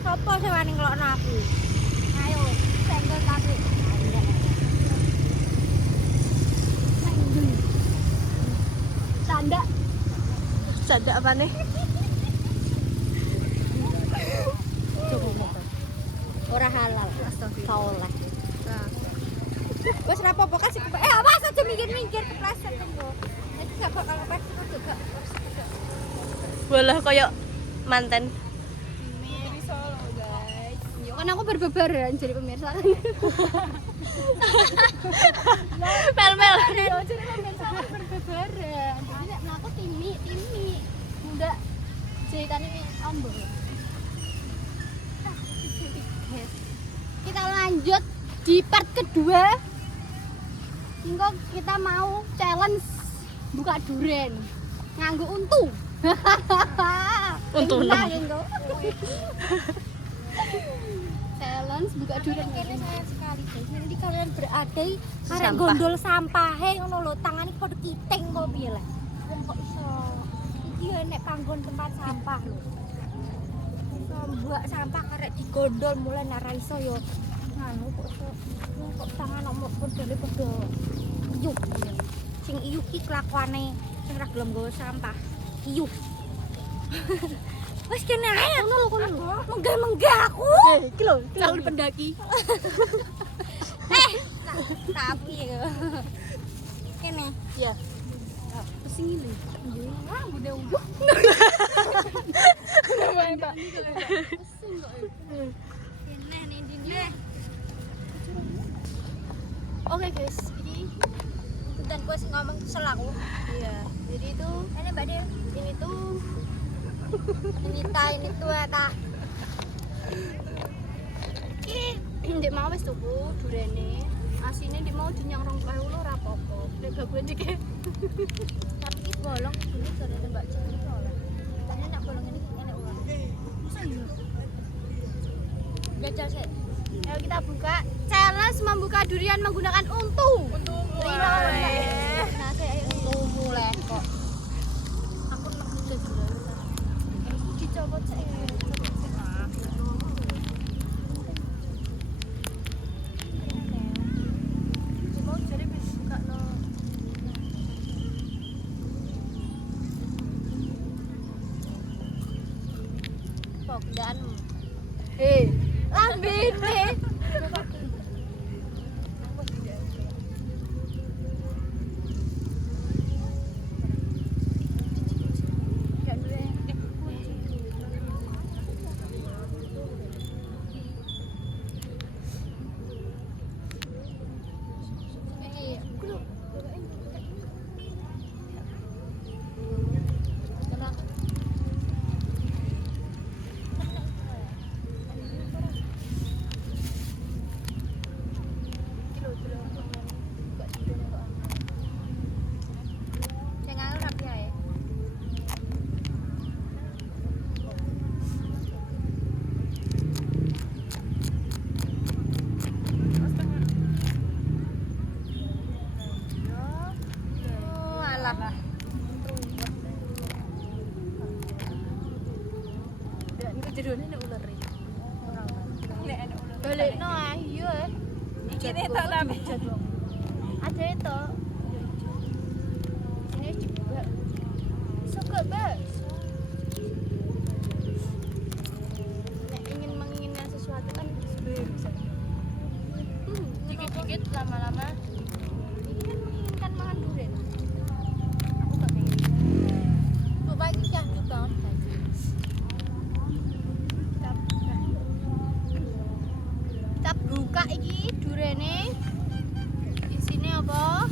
Sopo sing wani ngelokno aku? Ayo, senggol tapi. Tanda. Sada apa nih? Ora halal. Astagfirullah. Wes ora apa-apa kasih apa aja mikir-mikir kepleset engko. Jadi gak bakal kepleset juga. Walah koyo manten. Di Solo, guys. Yo kan aku berbebaran jadi pemirsa kan. Mel-mel. Yo jadi pemirsa kan berbebaran. Jadi nek mlaku timi. Muda ceritane iki ambo. Kita lanjut di part kedua. Engko kita mau challenge buka duren nganggo untu. Untu Enak, nang. engko. Challenge buka duren kene sayang sekali guys. Nanti kalian berada karek Sampah. gondol sampahe ngono lho, tangane padha kiting kok piye lah. Wong kok iso iki yo nek panggon tempat sampah lho. Mbak sampah karek digondol mulai ora iso yo nganu kok iso kok tangan omok pedale padha iyuh. Sing iyuh ki kelakuane sing ora gelem nggawa sampah. Iyuh. Wes kene ae ngono lho kono lho. Menggah-menggah aku. Iki lho, Calon pendaki. Tapi kene. Iya. Pesing ini. Wah, udah udah. Namanya, Pak. Pesing kok. Kene nih dine. Oke guys, ini dan gue sih ngomong selaku. Iya. Jadi itu, ini Mbak Del, ini tuh ini tuh ta. Ini ndek mau wis tuku durene. Asine ndek mau dinyang 20.000 ora apa-apa. Nek baguan iki. Tapi iki bolong dulu dari Mbak Celi oleh. Ini nak bolong ini enak ulang. Masa iya? Gajal sih. Ayo kita buka challenge membuka durian menggunakan untu. Untu mulai. Nah, saya untu mulai kok. Aku nek udah dulu. Dicopot saya. Mau jadi buka no. Pokdan. Lambene. Jerone nek ular iki. Ora. Nek ana ular. Balekno ayo. Iki tok tapi. Ada itu. Ini juga. Suka bes. Nek ingin menginginkan sesuatu kan bisa. Dikit-dikit lama-lama. Ini kan menginginkan makan durian. Aku gak pengen. Coba ini syahdu banget. Kita buka iki durene. Isine apa?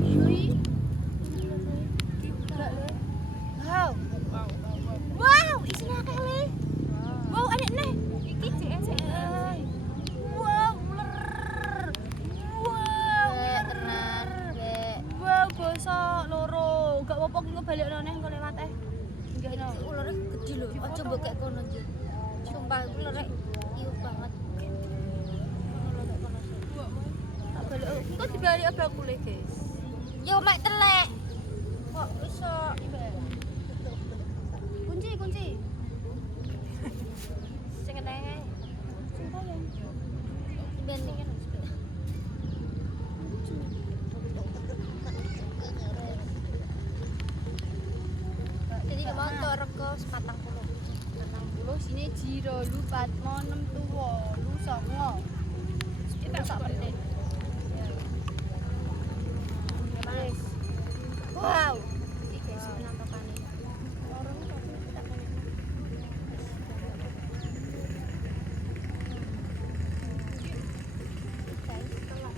Yui. Wow. Wow, isine akeh le. Wow, enek neh. Iki JNC. Wow, uler. Wow, tenan. Wow, basa loro. Gak apa-apa ki balekno neh engko lewat eh. Nggih no. Ulere gede lho. Aja mbok kek kono iki. Sumpah ulere iu banget. Tak balik. Engko dibalik abakule, guys. Yo mek telek. Kok iso kunci. Ben iki kan. Jadi motor rego 40. Sini jiro lu patmo 6 tuwa lu songo. Kita sak menit. Guys. Wow. Iki guys penampakane. Orang tapi kita balik. Guys, kalau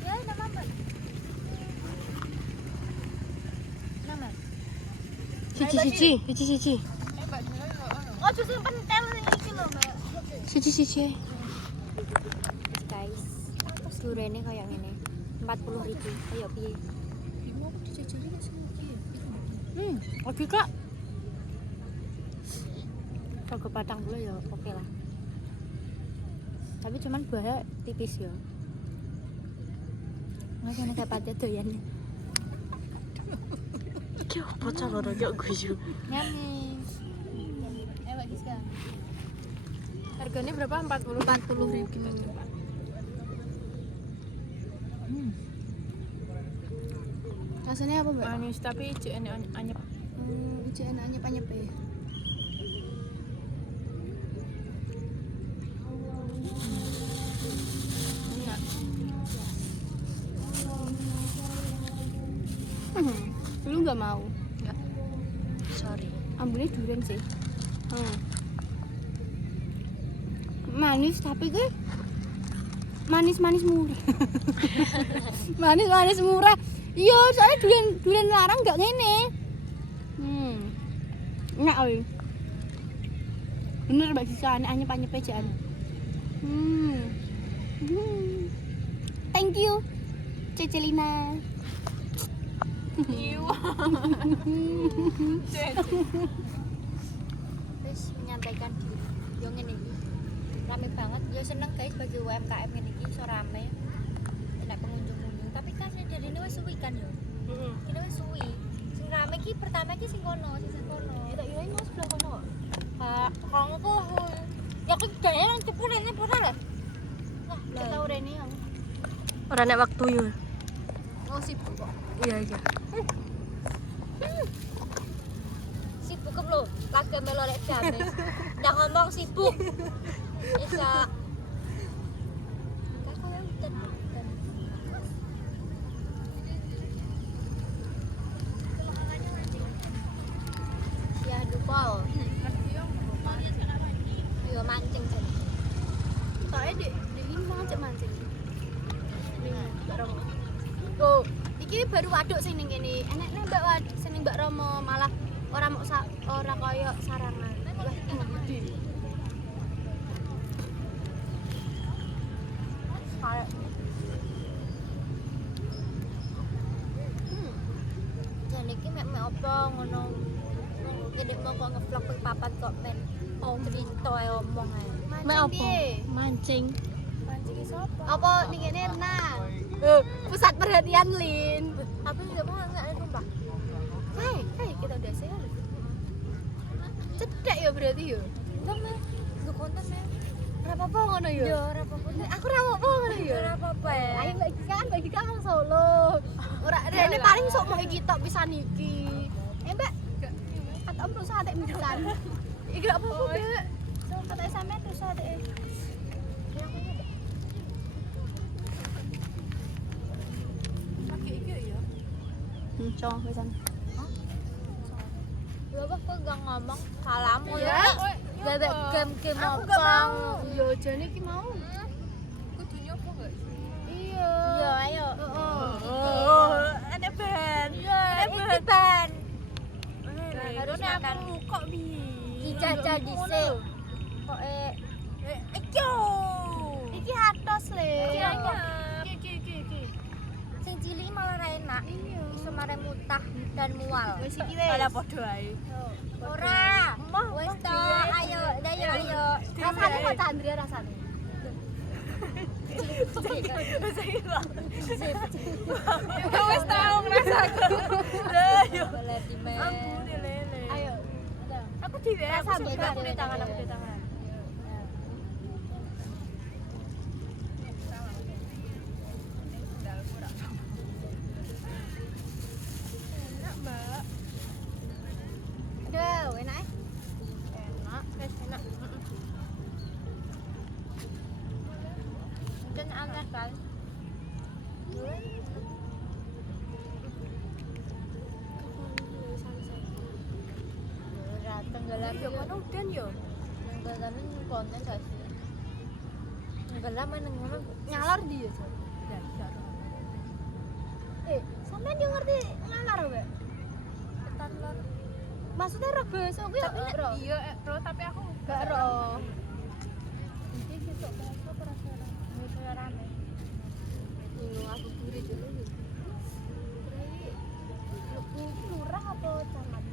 ya, nama apa? Nama? Siji. Oh, justru pentel iki lho, Mbak. Siji. Guys, durene kayak ngene. 40.000 kayak piye? Iku aku dijajari gak sih iki? Oke kak. Rego patang puluh ya oke lah. Tapi cuman buahnya tipis ya. Nggak kena kayak pate doyan. Iki apa cara kayak guyu. Nyamis. Mbak Giska. Harganya berapa? 40.000. Rasanya apa, Mbak? Manis tapi enak anyep. Ijo enak anyep-anyep ya. Lu nggak mau? Enggak. Sorry. Ambilnya durian sih. Manis tapi gue manis murah. manis murah. Iya, soalnya durian larang nggak ngene. Enak oi. Bener Mbak Giska, anyep-anyep ejaan. Thank you, Cecelina. Terus menyampaikan diri. Yo ngene iki. Rame banget. Yo seneng guys bagi UMKM ngene iki iso rame. Enak pengunjung-pengunjung. Tapi kan dari ini wis suwi kan yo. Ini wis suwi. Sing rame iki pertama iki sing kono, sing kono. Ya tak kira ini sebelah kono kok. Kono tuh. Ya aku gaya nang cepur ini pura lah. Nah, kita urene yang. Ora nek waktu yo. Oh sibuk kok. Iya. Sibuk ke lo, lagi melorek jamis. Nggak ngomong sibuk. Bisa. Kakak yang hutan. Ya dupol. Iya mancing sih. Soalnya di ini ngajak mancing. Tuh. Iki baru waduk sing ning kene. Enek nih Mbak sing Mbak Romo malah ora mau ora kaya sarangan. Wah, gede. Dan iki mek apa ngono. Jadi mau kok ngevlog ping papat kok men. Oh, cerita ae omong ae. Mek apa? Mancing. Mancing sapa? Apa ning kene renang? Pusat perhatian Lin. Apa enggak mau enggak ada tumpah. Hei, kita udah sehat. Cedek ya berarti ya. Enggak men. Enggak konten men. Ora apa-apa ngono ya. Yo ora apa-apa. Aku ora apa-apa ngono ya. Ora apa-apa. Ayo Mbak Giska kan Mbak Giska kan Solo. Ora rene paling sok mau iki tok pisan iki. Mbak. Kata om terus atek pisan. Iki gak apa-apa, Mbak. Kata sampe terus atek. Cong pisan. Ya apa kok gak ngomong salamu Ya, ya. Bebek game Aku apa? gak mau. Yo jane iki mau. Kudunya apa enggak? Iya. Iya, ayo. Ada band. Iki ban. Harusnya aku kok bi. Dijajal dhisik. Kok Iki atos le. Iki. sing cilik malah ra enak. Iya. Iso mare mutah dan mual. Wis iki wis. Ada podo ae. Ora. Wis to, ayo, ayo. Rasane kok Chandra rasane. Wis tau ngrasaku. Lah yo. Berarti men. Ampune lele. Ayo. Aku dhewe aku Rasa suka beda, aku di tangan aku di tangan. Enak, Mbak. Aduh, enak ya? Enak, wis enak. Dan aneh kan. Tenggelam Yo kono udan yo. tenggelam konten gak sih? Tenggelam nang ngono Nyalor dia, Jo. Sampean yo ngerti ngalor, Mbak? ketan lor. Maksudnya roh basa kuwi Tapi nek roh. iya, Bro, tapi aku Gak roh. Iki gitu bahasa perasaan. Wis rame. Bingung aku gurih dulu. Ini lurah apa camat?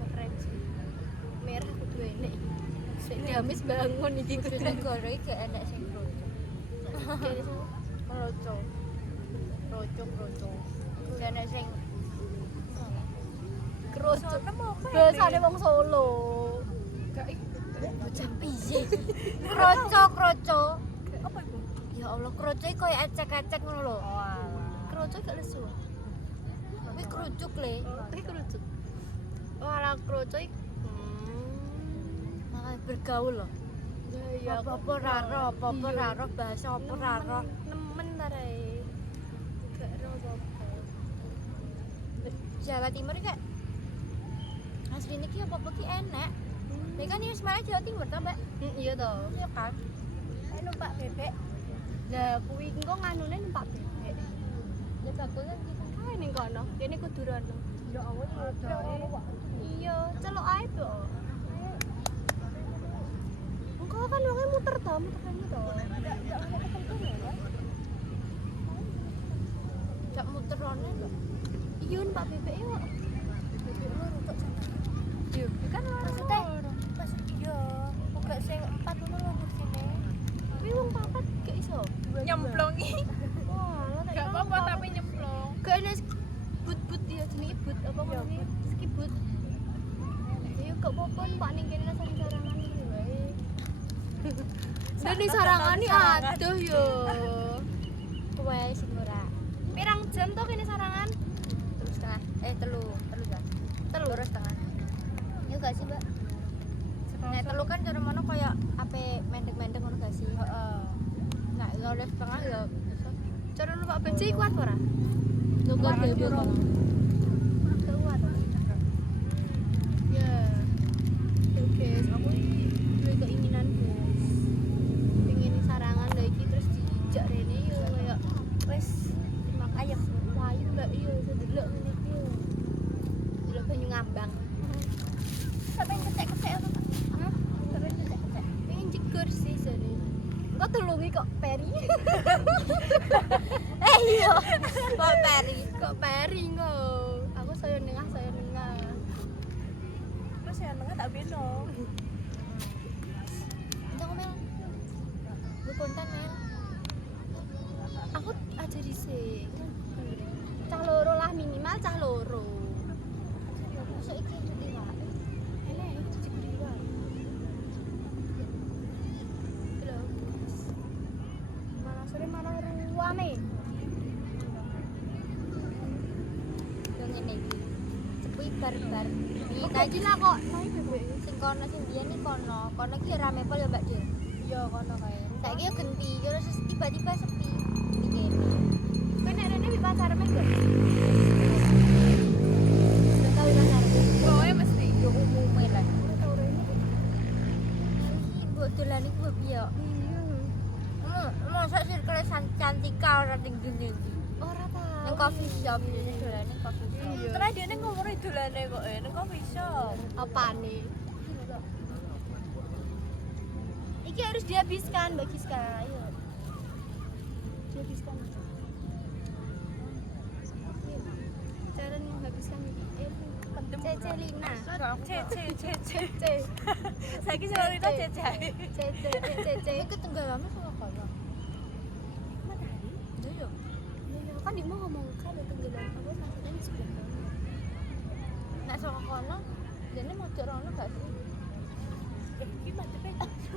Keren sih. Merah kudu enek. Sik diamis bangun iki kudu. Sudah goreng gak enak sing kroco. Kene sing Kroco. Kroco. Gak enak sing kroco. nemu apa ya? Biasane wong Solo. bocah piye. Kroco. Apa itu? Ya Allah, kroco iki koyo ecek-ecek ngono lho. Oh, alah. Kroco gak lesu. Kuwi kerucuk le. Iki kroco. Wala kroco iki. Makanya bergaul loh. Ya Apa-apa raro, bahasa apa raro. Nemen tarai. Gak ero apa-apa. Jawa Timur iki kayak asline iki apa-apa ki enak. Ini kan ini sebenarnya Jawa Timur ta, Mbak? Iya toh. Iya kan? Saya numpak bebek. Lah kuwi engko nganune numpak bebek. Ya bakulan kita. Kae ning kono, kene kudu rono. Ya Allah, Iya, celok ae to. Engko kan wonge muter to, muter kene to. Cak muterone lho. Iya numpak bebek yo. Bebek lu rutuk sana. Yo, kan Maksudnya, maksud iya. Kok sing 4 ngono lho kursine. kuwi wong papat gak iso. nyemplongi. Wah, Gak apa-apa tapi nyemplong. gak enak but ya jenenge but apa ngene skibut. Ya gak apa-apa numpak ning kene sarang-sarangan iki wae. Dene sarangane aduh yo. Kowe sing ora. Pirang jam to kene sarangan? Terus setengah. Telu kan. Telu setengah. Iya gak sih, Mbak? Nek telu kan cara mana kayak ape mendek-mendek ngono gak sih? Heeh. Nek loro setengah ya bisa. Cara numpak becik kuat ora? Tunggu dhewe kok. Kuat. Ya. Yo guys, aku iki duwe keinginan guys. Pengen sarangan lho iki terus dijak rene yo kayak wis makanya payu mbak iyo iso delok ngene iki yo. Delok banyu ngambang. Sampai kecek-kecek apa, Pak? Hah? Sampai kecek-kecek. Pengen jegur sih jane. Kok tulungi kok peri? Iya. Kok peri. Kok peri kok? Aku saya nengah. Terus ya nengah tak beno. Enggak Mel. Gue konten Mel. Aku aja dhisik. Cah loro lah minimal cah loro. Masuk iki cuti wae. Enak iki jegur wae. Lho. Mana sore mana ruame. Yo ngene iki. Sepi bar-bar. Kok Tadi gila kok naik bebek. sing kono sing biyen iki kono. Kono iki rame pol ya Mbak Dir. Iya kono kae. Saiki yo genti, terus tiba-tiba sepi. Iki kene. Kowe nek rene wis pacar meh gak? Tahu pacar. Kowe mesti. Yo umume lah. Tau rene. Iki mbok dolan iku piye yo? Iya. Masa circle Cantika ora tinggi-tinggi. Ora ta. Nang coffee shop ini dolane coffee shop. Iya. Terus dia ngomong idolane kok nek coffee shop. Apane? Iki harus dihabiskan Mbak Giska. Ayo. Dihabiskan. Cara menghabiskan ini. Cece Lina. C. C. iki cerita jejak. Cece. Iki tenggelamnya sama kono. Matahari. Iya. Ya kan dia mau ngomong kan tenggelam apa maksudnya di sebelah kanan. Nek sama kono, dene mau rono gak sih? Iki madhepe.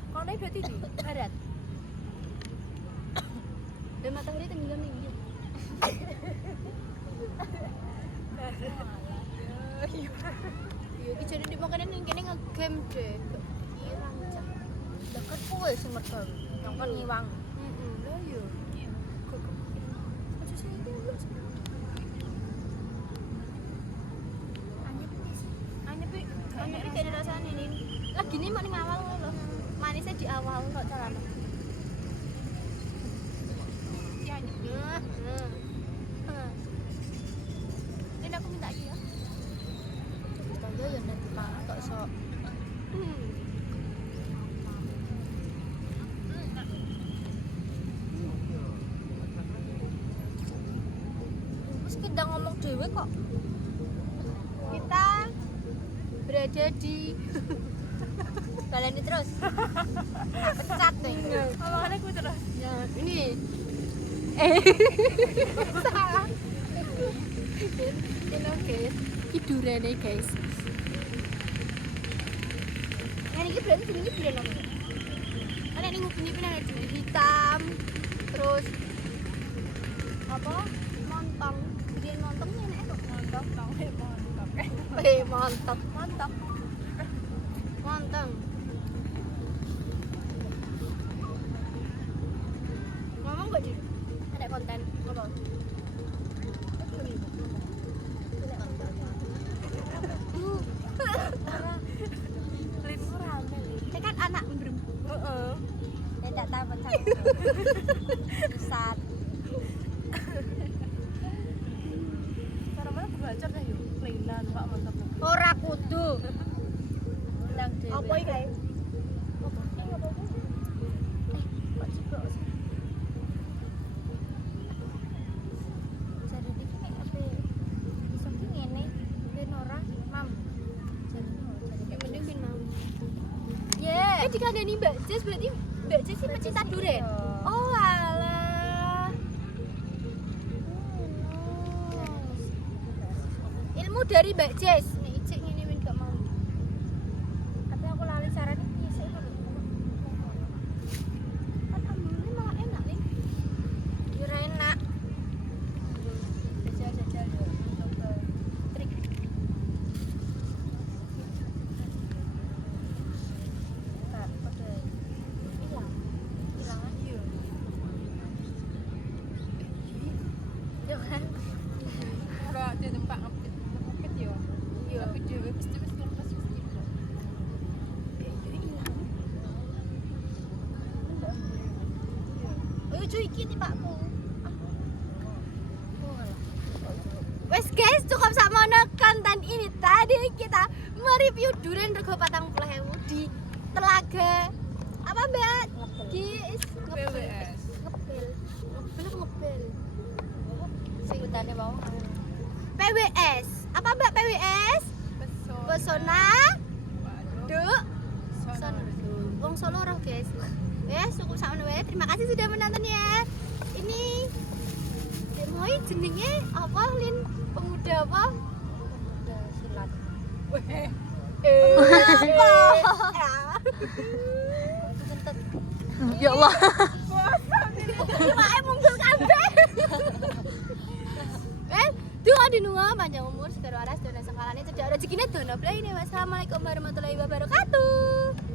Kono berarti di barat. Dan matahari tenggelam nih. Iya, iki jadi di makanan yang kene nge-game deh. Iya rancak. Deket kowe sing mergo nyongkon ngiwang. Lah yo. Aja sih itu lu. Anyep iki kayak rasane nih. Lagi nih mau ning awal lho. Manisnya di awal kok carane. Ya anyep. Ini aku minta iki ya. Tangga yo nek dipangan kok iso wis kita ngomong dhewe kok. Kita berada di Baleni terus. Pecat nih. Omongane ku terus. ya ini salah ini guys kidurane guys yang ini berarti jenenge duren apa kan ini ngupin-ngupin ada duren hitam terus apa montong duren montongnya enak kok Mantap, mantap. montong Mantap. montong ngomong gak di ada konten apa Limu rame lho. saya kan anak mendem Heeh. Ya tak tahu pecat. Pusat. Cara mana belajar dah yuk. Lainan, Pak, mantap. ora kudu Undang dhewe. apa iki kae Jadi iki nek ape iso ki ngene, ben ora mam. Jadi yang mending bin mau ye. dikandani Mbak Jess berarti Mbak Jess sih pecinta duren oh alah ilmu dari Mbak Jess nek icik ngene men gak mau Tapi aku lali carane piye sih kan. kan ambune malah enak nih Yo ora enak. Jajal yo. Coba. trik Gak padha ilang ilangan Yo. yo kan. Ora ada tempat ngepit yo. Yo, tapi dhewe mesti lepas mesti. ayo cuy iki tipakku wes guys cukup sakmono konten ini tadi kita mereview duren rego 40.000 di Telaga apa mbak? Guys PWS. ngepel ngepel Sebutane mau. PWS apa mbak PWS? Pesona Duk Son Wong Solo roh guys ya cukup sakmono wae terima kasih sudah menonton ya ini Moi jenenge apa Lin pemuda apa? Udah silat. Weh. Kentut. Ya Allah. Iwake munggul kabeh. Doa dinunga panjang umur segala waras dan sekalane cedhak rezekine dono blay. Wassalamualaikum warahmatullahi wabarakatuh.